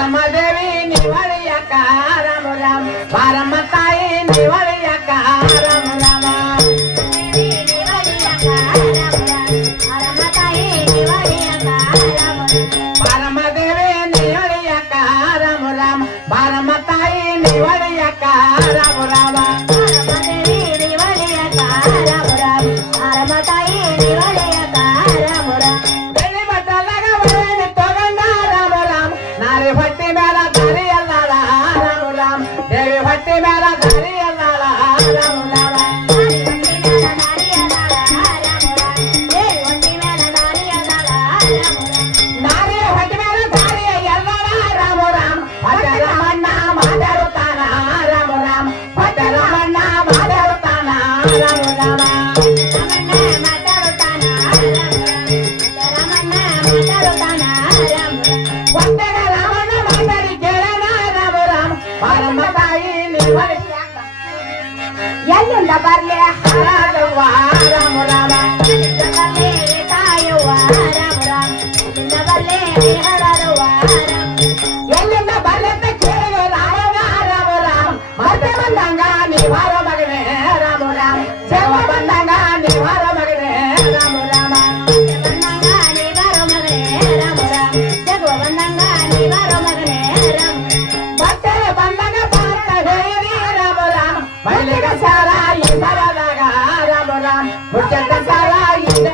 ಬಾರಮದೇವಿ ನಿವಳಿಯಕ ರಾಮ ರಾಮ ಬಾರಮ್ಮ ತಾಯಿ ನಿವಳಿಯಕ ರಾಮ ರಾಮ ಬಾರಮದೇವಿ ನಿವಳಿಯಕ ರಾಮ ರಾಮ ಬಾರಮ್ಮ ತಾಯಿ ನಿವಳಿಯಕ ರಾಮ ರಾಮ ಎಲ್ಲಿಂದ ಬರ್ಲೆ ಹಾರವ್ವ ರಾಮ ರಾಮ ತಾಯವ್ವ ರಾಮ ರಾಮ ಎಲ್ಲಿಂದ ಬರ್ಲೆ ಹಾರವ್ವ ಎಲ್ಲಿಂದ ಬರ್ಲೆ ಅಂತ ಕೇಳಿದ ರಾಮ ರಾಮ ರಾಮ ಮತ್ತೆ ಬಂದಂಗ ನೀವಾರ ಮಗನೇ ರಾಮ ರಾಮ ಸೇವ ಬಂದಂಗ ನೀವಾರ ಮಗನೇ ರಾಮ ರಾಮ ಬಂದಂಗ ನೀವಾರ ಮಗನೇ ರಾಮ ರಾಮ ಸೇವ ಬಂದಂಗ ನೀವಾರ ಮಗನೇ ರಾಮ ಮತ್ತೆ ಬಂದಂಗ ಪಾರ್ಥ ಹೇಳಿ ರಾಮ ರಾಮ ಮೈಲಿಗ ಸಾರ ಈ ಬರದಾಗ ರಾಮ ರಾಮ ಮುಚ್ಚಟ ಸಾರ ಇದೆ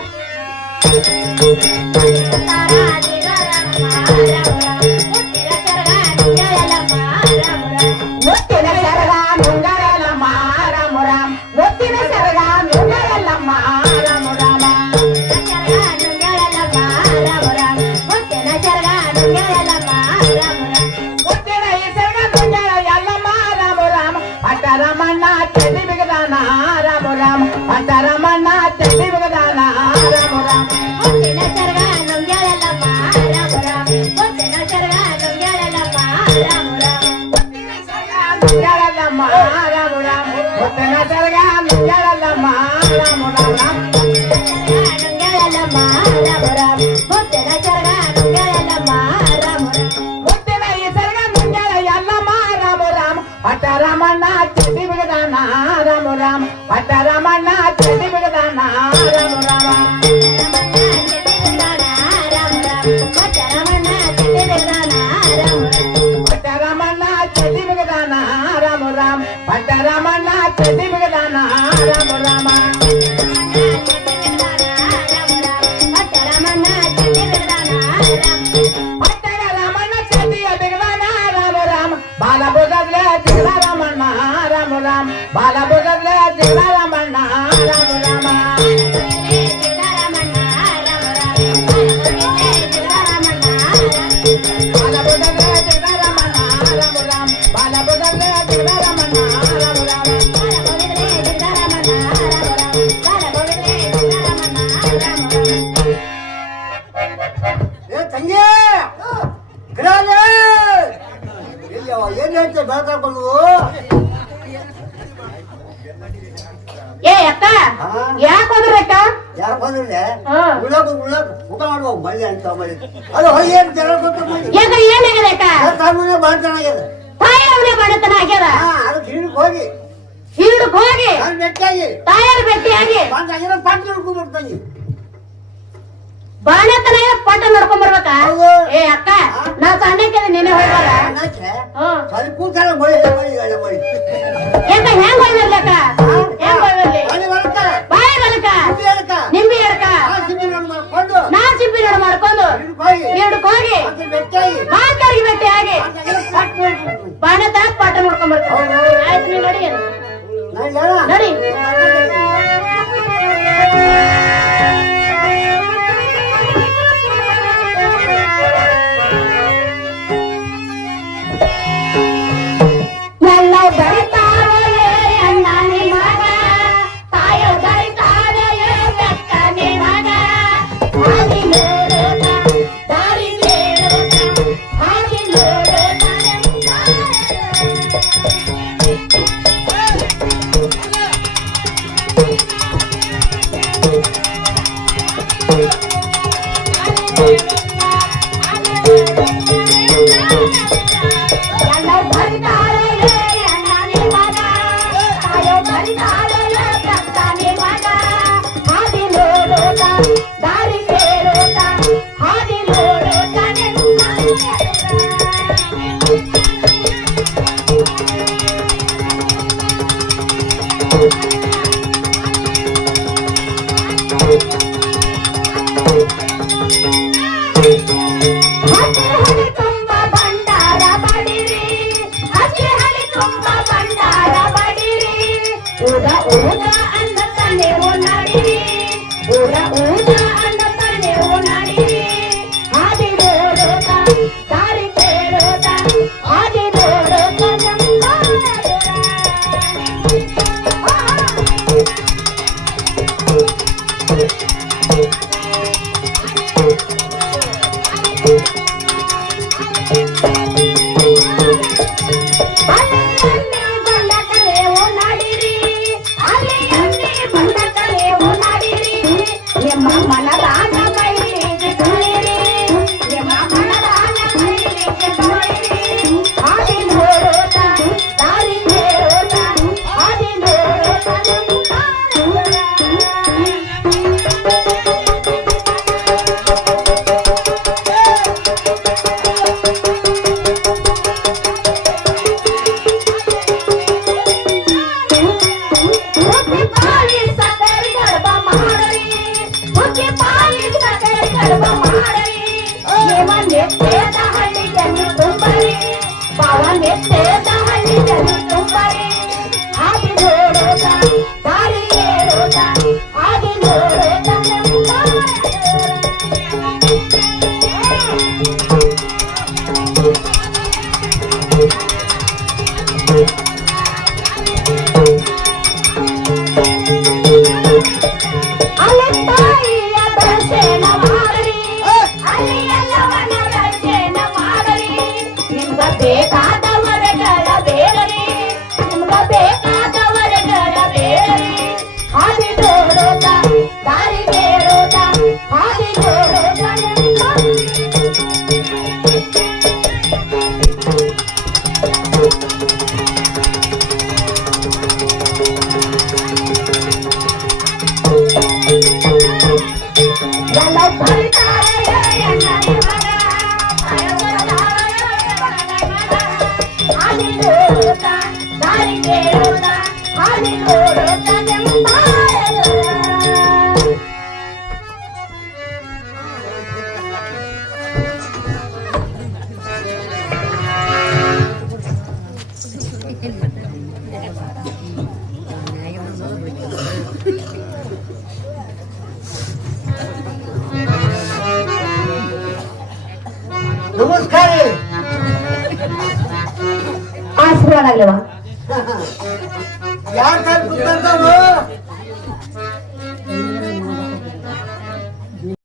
ಮುತ್ತಿನ ಸರಗ ನುಂಗರಲ್ಲಮ್ಮ ರಾಮ ರಾಮ ಮುತ್ತಿನ ಸರಗ ನುಂಗರಲ್ಲಮ್ಮ ರಾಮ ರಾಮ ಮುತ್ತಿನ ಸರಗ ನುಂಗರಲ್ಲಮ್ಮ ರಾಮ ಮುತ್ತಿನ ಈ ಸರಗ ನುಂಗರ ಎಲ್ಲಮ್ಮ ರಾಮ ರಾಮ ಪಟ್ಟರಮಣ್ಣ ಚೆಲ್ಲಿ ಬಿಗದಾನ ರಾಮ ರಾಮ ಪಟ್ಟರಮಣ್ಣ ಚೆಲ್ಲಿ ಬಿಗದಾನ ರಾಮ ರಾಮ ಮುತ್ತಿನ ಸರಗ ನುಂಗರಲ್ಲಮ್ಮ ರಾಮ ರಾಮ ಮುತ್ತಿನ ಸರಗ ನುಂಗರಲ್ಲಮ್ಮ ರಾಮ ರಾಮ ಮುತ್ತಿನ ಸರಗ ನುಂಗರಲ್ಲಮ್ಮ ರಾಮ ರಾಮ ಮುತ್ತಿನ ಸರಗ ನುಂಗರಲ್ಲಮ್ಮ ರಾಮ ರಾಮ ನುಂಗರಲ್ಲಮ್ಮ ರಾಮ ರಾಮ ಮುತ್ತಿನ ಸರಗ ನುಂಗರಲ್ಲಮ್ಮ ರಾಮ ಮುತ್ತಿನ ಈ ಸರಗ ನುಂಗರ ಎಲ್ಲಮ್ಮ ರಾಮ ರಾಮ ಪಟ್ಟರಮಣ್ಣ ಚೆಲ್ಲಿ ಬಿಗದಾನ ರಾಮ ರಾಮ ಪಟ್ಟರಮಣ್ಣ ಚೆಲ್ಲಿ ಬಿಗದಾನ ರಾಮ ರಾಮ ಪಟ್ಟರಮಣ್ಣ ಚೆಲ್ಲಿ ಬಿಗದಾನ ರಾಮ ರಾಮ ಪಟ್ಟರಮಣ್ಣ ಚೆಲ್ಲಿ ಬಿಗದಾನ ರಾಮ ರಾಮ ಪಟ್ಟರಮಣ್ಣ ಚೆಲ್ಲಿಯ ಬಿಗದಾನ ರಾಮ ರಾಮ ಬಾಲ ಬುಗದ್ಲೆ ಜಿಗಳ ರಾಮಣ್ಣ ರಾಮ ರಾಮ ಬಾಲ ಬುಗದ್ಲೆ ಜಿಗಳ ರಾಮಣ್ಣ ರಾಮ ರಾಮ ಬಾಲ ಬುಗದ್ಲೆ ಜಿಗಳ ರಾಮಣ್ಣ ರಾಮ ರಾಮ ಬಾಲ ಬುಗದ್ಲೆ ಜಿಗಳ ರಾಮಣ್ಣ ರಾಮ ರಾಮ ಏ ತಂಗಿ ಗ್ರಾಲೆ ಇಲ್ಲವ ಏನ್ ಹೇಳ್ತೆ ಬೆಳಕಾಕೊಂಡು ಏ ಅಕ್ಕ ಯಾಕೆ ಹೋದ್ರಿ ಅಕ್ಕ ಯಾರು ಬಂದ್ರೆ ಉಳ್ಳಾಕ ಉಳ್ಳಾಕ ಊಟ ಮಾಡುವ ಬಳ್ಳಿ ಅಂತ ಬಳ್ಳಿ ಅದು ಏನ್ ಜನ ಗೊತ್ತ ಯಾಕ ಏನಾಗಿದೆ ಅಕ್ಕ ಕಾನೂನೇ ಭಾಳ ಚೆನ್ನಾಗಿದೆ ತಾಯಿಯವನೇ ಬಡತನ ಆಗ್ಯಾರ ಅದಕ್ಕೆ ಹಿಡಿದು ಹೋಗಿ ಹಿಡಿದಕ್ ಹೋಗಿ ನಾನು ಬೆಟ್ಟಾಗಿ ತಾಯರ ಭೇಟಿಯಾಗಿ ಬಂದಾಗಿರೋ ಪಾಠ ನೋಡ್ಕೊಂಡು ತಂಗಿ ಬಾಣತನ ಪಾಠ ನೋಡ್ಕೊಂಡ್ ಬರ್ಬೇಕ ಹೌದು. ಏ ಅಕ್ಕ ನಾ ಸಣ್ಣಕ್ಕೆ ನೆನೆ ಹೋಗ್ಬಾರ ಸರಿ ಕೂತಾರ ಬಳಿ ಬಳಿ ಬಳಿ ಯಾಕ ಹೆಂಗ್ ಹೋಗ್ಬರ್ಲಿ ಅಕ್ಕ ಹೆಂಗ್ ಹೋಗ್ಬರ್ಲಿ ಬಳಿ ಬರಕ ಬಾಯ ಬಲಕ ಬಳಿ ಬರಕ ನಿಂಬಿ ಎಡಕ ಸಿಬ್ಬಿ ನೋಡಿ ಮಾಡ್ಕೊಂಡು ನಾ ಸಿಪ್ಪಿ ನೋಡ್ ಮಾಡ್ಕೊಂಡು ಎರಡಕ್ ಹೋಗಿ ಮತ್ತೆ ಬೆಟ್ಟಾಗಿ ಮಾತಾಡಿ ಭೇಟಿಯಾಗಿ ಬಾಣತ ಪಾಠ ನೋಡ್ಕೊಂಡ್ ಬರ್ತೀನಿ ಆಯ್ತು ನೀ ನೋಡಿ ನೋಡಿ ಎಲ್ಲ ಬರಿತಾರೋ ಅಣ್ಣ ನಿಮಗ ತಾಯ ಬರಿತಾರೋ ಬೆಟ್ಟ ನಿಮಗ ಹಾದಿ ನೋಡೋಣ ದಾರಿ ಕೇಳೋಣ ಹಾದಿ ನೋಡೋಣ Thank you. घेते दहावी जरी दुपारी आधी जोडोता दारी गेलोता आधी जोडोता आले ताई दर्शन मागरी आली यल्लवನ ದರ್ಶನ ಮಾಗರಿ ನಿಮ್ಗ ಬೇಕಾದವರಗಳ ಬೇಡರಿ ನಿಮ್ಗ ಬೇಕಾದವರಗಳ ಬೇಡರಿ ಹಾದಿ ಜೋಡೋತ ದಾರಿ ಕೇಳೋತ ಹಾದಿ ಜೋಡೋತ ಎಲ್ಲ ಬರ್ತಾರೆ ಎನ್ನಡಿ ಮಗ ಹಾದಿ ಜೋಡೋತ ದಾರಿ ಕೇಳೋತ ಹಾದಿ ಜೋಡೋತ नमस्कार आहे. आसरा लागले वा यार काय कुठं